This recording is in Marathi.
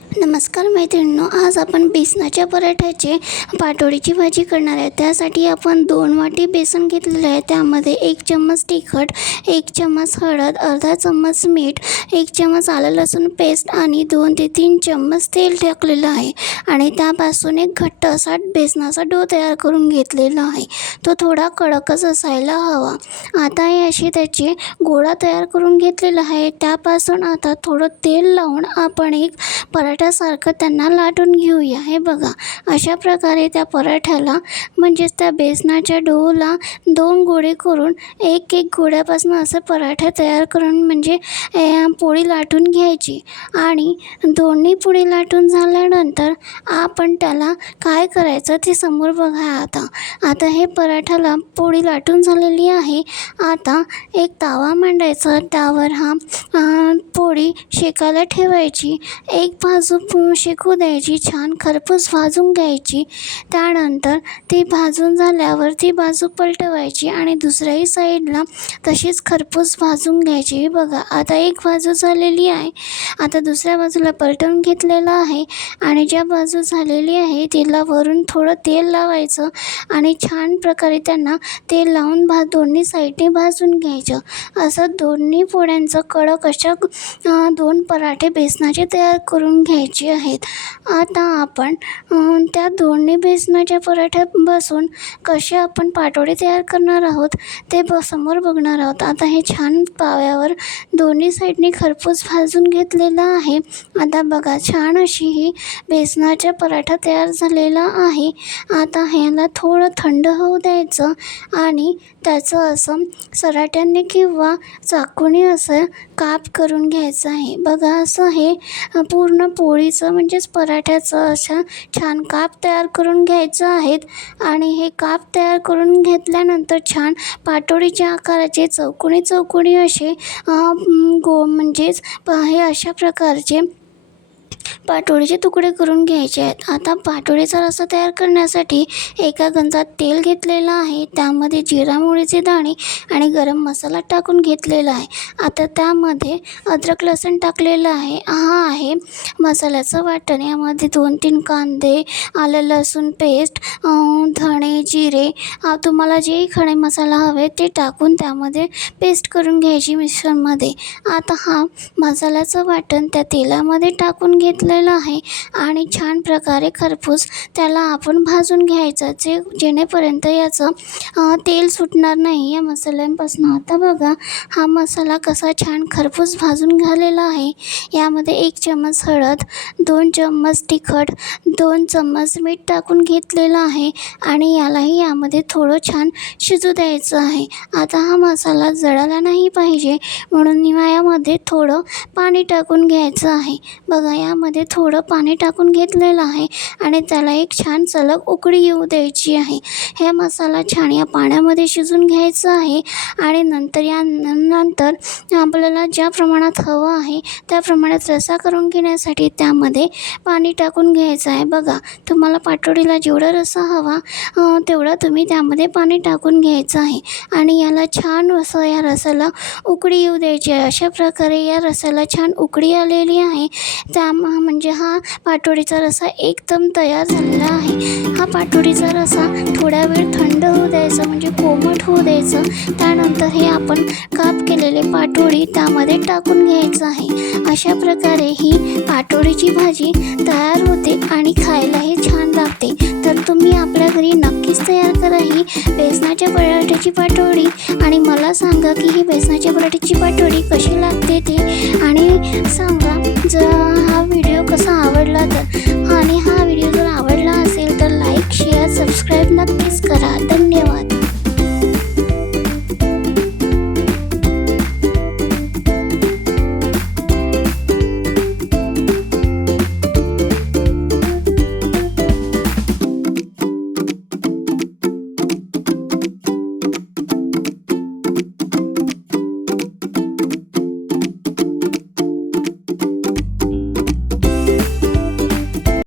नमस्कार मैत्रिणींनो, आज आपण बेसनाच्या पराठ्याची पाटोडीची भाजी करणार आहे। त्यासाठी आपण 2 वाटी बेसन घेतलेले आहे। त्यामध्ये 1 चम्मच तिखट, 1 चम्मच हळद, अर्धा चम्मच मीठ, 1 चम्मच आलं लसूण पेस्ट आणि 2 ते 3 चम्मच तेल टाकलेलं आहे आणि त्यापासून एक घट्ट असा बेसनाचा डो तयार करून घेतलेला आहे। तो थोडा कडकच असायला हवा। आता हे अशी त्याची गोळा तयार करून घेतलेला आहे। त्यापासून आता थोडं तेल लावून आपण एक पराठ्यासारखं त्यांना लाटून घेऊया। हे बघा, अशा प्रकारे त्या पराठ्याला म्हणजेच त्या बेसनाच्या डोला 2 गोळे करून एक गोळ्यापासून असं पराठा तयार करून म्हणजे पोळी लाटून घ्यायची आणि दोन्ही पोळी लाटून झाल्यानंतर आपण त्याला काय करायचं ते समोर बघा। आता हे पराठ्याला पोळी लाटून झालेली आहे। आता एक तवा मांडायचा, त्यावर पोळी शेकायला ठेवायची, एक बाजू शेकू द्यायची, छान खरपूस भाजून घ्यायची। त्यानंतर ती भाजून झाल्यावर ती बाजू पलटवायची आणि दुसऱ्याही साईडला तशीच खरपूस भाजून घ्यायची। बघा, आता एक बाजू झालेली आहे, आता दुसऱ्या बाजूला पलटवून घेतलेलं आहे आणि ज्या बाजू झालेली आहे तिला वरून थोडं तेल लावायचं आणि छान प्रकारे त्यांना तेल लावून दोन्ही साईडने भाजून घ्यायचं। असं दोन्ही पोळ्यांचं कडक अशा 2 पराठे बेसनाचे तयार करून घ्यायचे आहेत। आता आपण त्या दोन्ही बेसनाच्या पराठ्यापासून कसे आपण पाटोडी तयार करणार आहोत ते समोर बघणार आहोत। आता हे छान पाव्यावर दोन्ही साईडने खरपूस भाजून घेतलेलं आहे। आता बघा, छान अशी ही बेसनाचा पराठा तयार झालेला आहे। आता ह्याला थोडं थंड होऊ द्यायचं आणि त्याचं असं सराट्याने किंवा चाकूने असं काप करून घ्यायचं आहे। बघा, असं हे पूर्ण पोळीचं म्हणजेच पराठ्याचं असं छान काप तयार करून घ्यायचं आहेत आणि हे काप तयार करून घेतल्यानंतर छान पाटोडीच्या आकाराचे चौकोनी असे म्हणजेच हे अशा प्रकारचे पाटोडीचे तुकडे करून घ्यायचे आहेत। आता पाटोडीचा रस्सा तयार करण्यासाठी एका गंजात तेल घेतलेलं आहे, त्यामध्ये जिरा मोहरीचे दाणे आणि गरम मसाला टाकून घेतलेला आहे। आता त्यामध्ये अद्रक लसूण टाकलेलं आहे। हा आहे मसाल्याचं वाटण। यामध्ये 2-3 कांदे, आलं लसूण पेस्ट, धणे, जिरे, तुम्हाला जे खडे मसाला हवे ते टाकून त्यामध्ये पेस्ट करून घ्यायची मिश्रणमध्ये। आता हा मसाल्याचं वाटण त्या तेलामध्ये टाकून घेतलेलं आहे आणि छान प्रकारे खरपूस त्याला आपण भाजून घ्यायचं, जेणेपर्यंत याचं तेल सुटणार नाही या मसाल्यांपासून। आता बघा, हा मसाला कसा छान खरपूस भाजून झालेला आहे। यामध्ये 1 चम्मच हळद, 2 चम्मच तिखट, 2 चम्मच मीठ टाकून घेतलेलं आहे आणि यालाही यामध्ये थोडं छान शिजू द्यायचं आहे। आता हा मसाला जळाला नाही पाहिजे म्हणून यामध्ये थोडं पाणी टाकून घ्यायचं आहे। बघा, यामध्ये थोडं पाणी टाकून घेतलेलं आहे आणि त्याला एक छान सलग उकळी येऊ द्यायची आहे। हे मसाला छान या पाण्यामध्ये शिजून घ्यायचा आहे आणि नंतर आपल्याला ज्या प्रमाणात हवं आहे त्या प्रमाणात रस्सा करून घेण्यासाठी त्यामध्ये पाणी टाकून घ्यायचं आहे। बघा, तुम्हाला पाटोडीला जेवढा रस्सा हवा तेवढा तुम्ही त्यामध्ये पाणी टाकून घ्यायचं आहे आणि याला छान असं या रस्स्याला उकळी येऊ द्यायची आहे। अशा प्रकारे या रस्स्याला छान उकळी आलेली आहे, म्हणजे हा पाटोडीचा रस्सा एकदम तयार झालेला आहे। हा पाटोडीचा रस्सा थोडा वेळ थंड होऊ द्यायचा, म्हणजे कोमट होऊ द्यायचं। त्यानंतर हे आपण काप केलेले पाटोडी त्यामध्ये टाकून घ्यायचं आहे। अशा प्रकारे ही पाटोडीची भाजी तयार होते आणि खायलाही छान लागते। तर तुम्ही आपल्या घरी नक्कीच तयार करा ही बेसनाच्या पराठ्याची पाटोडी आणि मला सांगा की ही बेसनाच्या पराठ्याची पाटोडी कशी लागते ते, आणि सांगा जर हा व्हिडिओ कसा आवडला तर। आणि हा व्हिडिओ जर आवडला असेल तर लाईक, शेअर, सबस्क्राईब नक्कीच करा। धन्यवाद।